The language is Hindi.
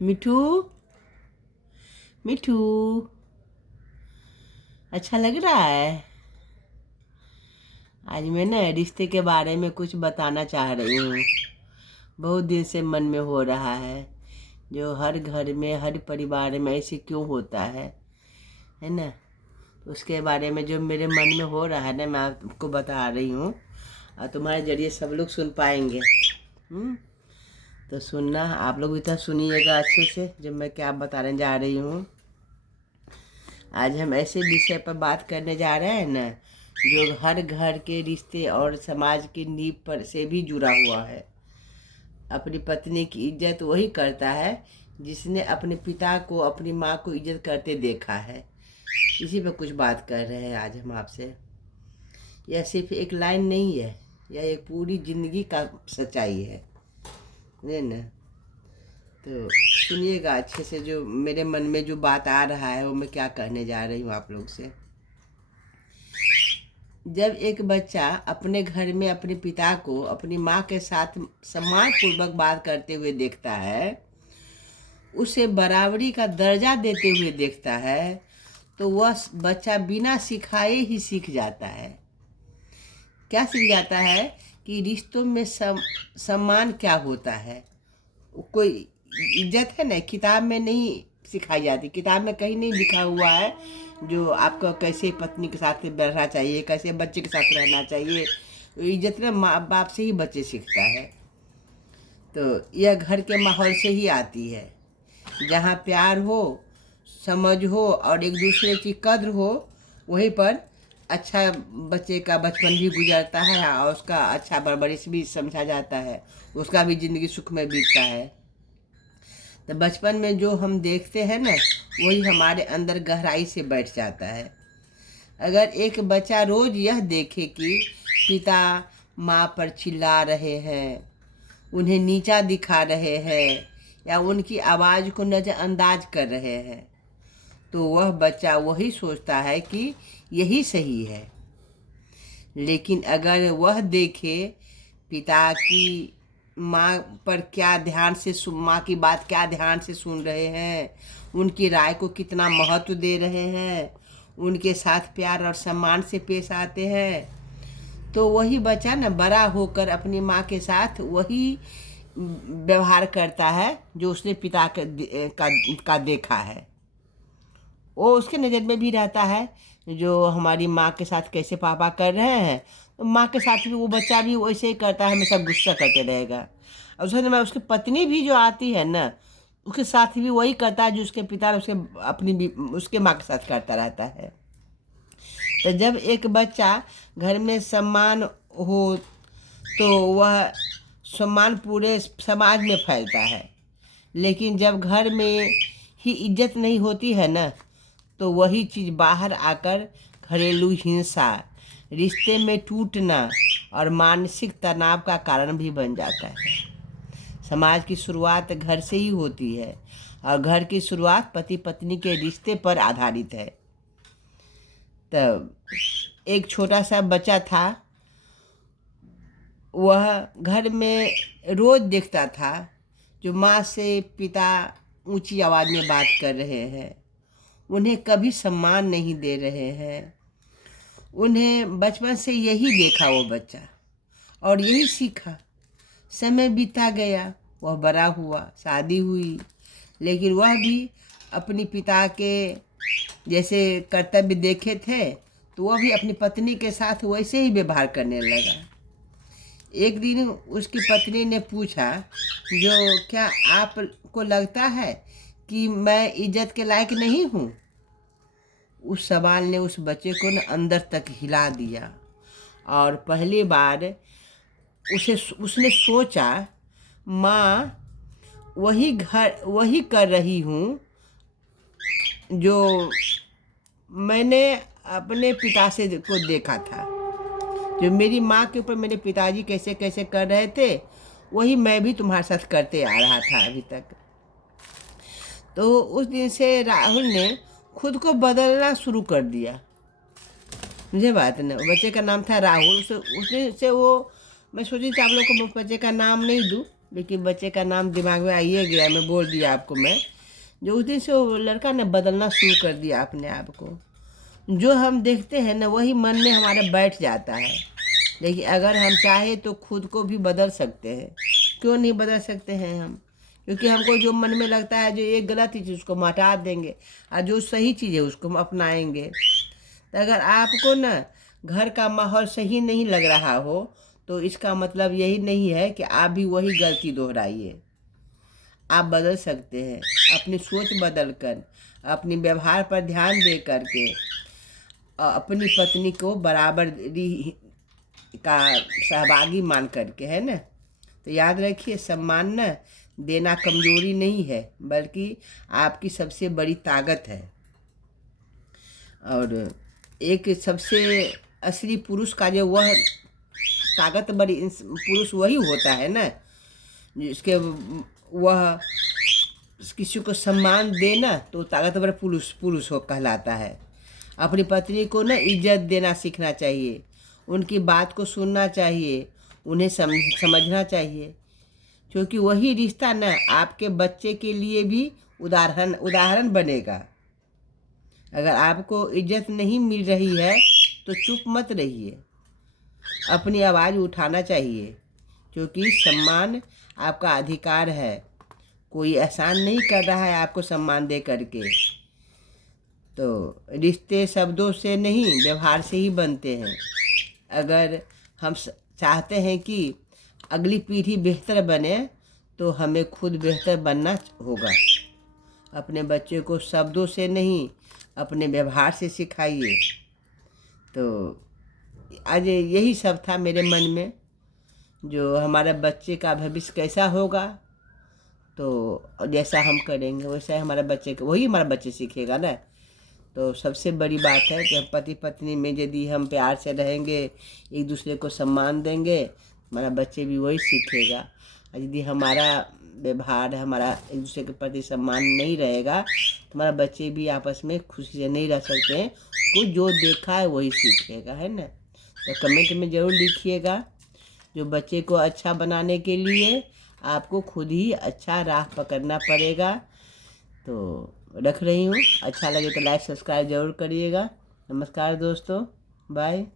मिठू मिठू, अच्छा लग रहा है। आज मैं ना रिश्ते के बारे में कुछ बताना चाह रही हूँ। बहुत दिन से मन में हो रहा है, जो हर घर में हर परिवार में ऐसे क्यों होता है ना। तो उसके बारे में जो मेरे मन में हो रहा है ना, मैं आपको बता रही हूँ और तुम्हारे जरिए सब लोग सुन पाएंगे। तो सुनना, आप लोग भी तो सुनिएगा अच्छे से जब मैं क्या बताने जा रही हूँ। आज हम ऐसे विषय पर बात करने जा रहे हैं ना, जो हर घर के रिश्ते और समाज की नींव पर से भी जुड़ा हुआ है। अपनी पत्नी की इज्जत वही करता है जिसने अपने पिता को, अपनी माँ को इज्जत करते देखा है। इसी पर कुछ बात कर रहे हैं आज हम आपसे। यह सिर्फ एक लाइन नहीं है, यह एक पूरी जिंदगी का सच्चाई है ना। तो सुनिएगा अच्छे से, जो मेरे मन में जो बात आ रहा है वो मैं क्या कहने जा रही हूँ आप लोग से। जब एक बच्चा अपने घर में अपने पिता को अपनी माँ के साथ सम्मानपूर्वक बात करते हुए देखता है, उसे बराबरी का दर्जा देते हुए देखता है, तो वह बच्चा बिना सिखाए ही सीख जाता है। क्या सीख जाता है कि रिश्तों में सम्मान क्या होता है। कोई इज्जत है ना, किताब में नहीं सिखाई जाती। किताब में कहीं नहीं लिखा हुआ है जो आपको कैसे पत्नी के साथ रहना चाहिए, कैसे बच्चे के साथ रहना चाहिए। इज्जत ना माँ बाप से ही बच्चे सीखता है। तो यह घर के माहौल से ही आती है, जहाँ प्यार हो, समझ हो और एक दूसरे की कद्र हो, वहीं पर अच्छा बच्चे का बचपन भी गुजरता है और उसका अच्छा परवरिश भी समझा जाता है, उसका भी ज़िंदगी सुख में बीतता है। तो बचपन में जो हम देखते हैं ना, वही हमारे अंदर गहराई से बैठ जाता है। अगर एक बच्चा रोज़ यह देखे कि पिता माँ पर चिल्ला रहे हैं, उन्हें नीचा दिखा रहे हैं या उनकी आवाज़ को नज़रअंदाज कर रहे हैं, तो वह बच्चा वही सोचता है कि यही सही है। लेकिन अगर वह देखे पिता की माँ पर क्या ध्यान से माँ की बात क्या ध्यान से सुन रहे हैं, उनकी राय को कितना महत्व दे रहे हैं, उनके साथ प्यार और सम्मान से पेश आते हैं, तो वही बच्चा न बड़ा होकर अपनी माँ के साथ वही व्यवहार करता है जो उसने पिता का देखा है। वो उसके नज़र में भी रहता है, जो हमारी माँ के साथ कैसे पापा कर रहे हैं, तो माँ के साथ भी वो बच्चा भी वैसे ही करता है, हमेशा गुस्सा करते रहेगा। और उसकी पत्नी भी जो आती है ना, उसके साथ भी वही करता है जो उसके पिता उसके माँ के साथ करता रहता है। तो जब एक बच्चा घर में सम्मान हो, तो वह सम्मान पूरे समाज में फैलता है। लेकिन जब घर में ही इज्जत नहीं होती है ना, तो वही चीज़ बाहर आकर घरेलू हिंसा, रिश्ते में टूटना और मानसिक तनाव का कारण भी बन जाता है। समाज की शुरुआत घर से ही होती है और घर की शुरुआत पति पत्नी के रिश्ते पर आधारित है। तब एक छोटा सा बच्चा था, वह घर में रोज़ देखता था जो माँ से पिता ऊंची आवाज़ में बात कर रहे हैं, उन्हें कभी सम्मान नहीं दे रहे हैं। उन्हें बचपन से यही देखा वो बच्चा और यही सीखा। समय बीता गया, वह बड़ा हुआ, शादी हुई, लेकिन वह भी अपनी पिता के जैसे कर्तव्य देखे थे, तो वह भी अपनी पत्नी के साथ वैसे ही व्यवहार करने लगा। एक दिन उसकी पत्नी ने पूछा, जो क्या आपको लगता है कि मैं इज्जत के लायक नहीं हूँ? उस सवाल ने उस बच्चे को न अंदर तक हिला दिया और पहली बार उसने सोचा, माँ वही कर रही हूँ जो मैंने अपने पिता से को देखा था। जो मेरी माँ के ऊपर मेरे पिताजी कैसे कैसे कर रहे थे, वही मैं भी तुम्हारे साथ करते आ रहा था अभी तक। तो उस दिन से राहुल ने खुद को बदलना शुरू कर दिया। मुझे बात ना, बच्चे का नाम था राहुल। उस दिन से वो, मैं सोची थी आप लोग को बच्चे का नाम नहीं दूँ, लेकिन बच्चे का नाम दिमाग में आइए गया, मैं बोल दिया आपको। मैं जो उस दिन से वो लड़का ने बदलना शुरू कर दिया अपने आप को। जो हम देखते हैं ना वही मन में हमारे बैठ जाता है। देखिए, अगर हम चाहे तो खुद को भी बदल सकते हैं। क्यों नहीं बदल सकते हैं हम? क्योंकि हमको जो मन में लगता है, जो एक गलत चीज़ उसको हम हटा देंगे और जो सही चीज़ है उसको हम अपनाएंगे। तो अगर आपको ना घर का माहौल सही नहीं लग रहा हो तो इसका मतलब यही नहीं है कि आप भी वही गलती दोहराइए। आप बदल सकते हैं अपनी सोच बदल कर, अपनी व्यवहार पर ध्यान दे करके, अपनी पत्नी को बराबरी का सहभागी मान करके, है ना। तो याद रखिए, सम्मान न देना कमजोरी नहीं है बल्कि आपकी सबसे बड़ी ताकत है। और एक सबसे असली पुरुष का जो वह ताकतवर पुरुष वही होता है ना जिसके वह किसी को सम्मान देना, तो ताकतवर पुरुष पुरुष हो कहलाता है। अपनी पत्नी को ना इज्जत देना सीखना चाहिए, उनकी बात को सुनना चाहिए, उन्हें समझना चाहिए, क्योंकि वही रिश्ता ना आपके बच्चे के लिए भी उदाहरण बनेगा। अगर आपको इज्जत नहीं मिल रही है तो चुप मत रहिए, अपनी आवाज़ उठाना चाहिए, क्योंकि सम्मान आपका अधिकार है। कोई एहसान नहीं कर रहा है आपको सम्मान दे करके। तो रिश्ते शब्दों से नहीं, व्यवहार से ही बनते हैं। अगर हम चाहते हैं कि अगली पीढ़ी बेहतर बने तो हमें खुद बेहतर बनना होगा। अपने बच्चे को शब्दों से नहीं, अपने व्यवहार से सिखाइए। तो आज यही सब था मेरे मन में, जो हमारा बच्चे का भविष्य कैसा होगा, तो जैसा हम करेंगे वैसा हमारा बच्चे को, वही हमारा बच्चे सीखेगा ना। तो सबसे बड़ी बात है कि पति पत्नी में यदि हम प्यार से रहेंगे, एक दूसरे को सम्मान देंगे, हमारा बच्चे भी वही सीखेगा। और यदि हमारा व्यवहार, हमारा एक दूसरे के प्रति सम्मान नहीं रहेगा तो हमारा बच्चे भी आपस में खुशी से नहीं रह सकते हैं। को जो देखा है वही सीखेगा, है ना। तो कमेंट में ज़रूर लिखिएगा। जो बच्चे को अच्छा बनाने के लिए आपको खुद ही अच्छा राह पकड़ना पड़ेगा। तो रख रही हूँ, अच्छा लगे तो लाइक सब्सक्राइब ज़रूर करिएगा। नमस्कार दोस्तों, बाय।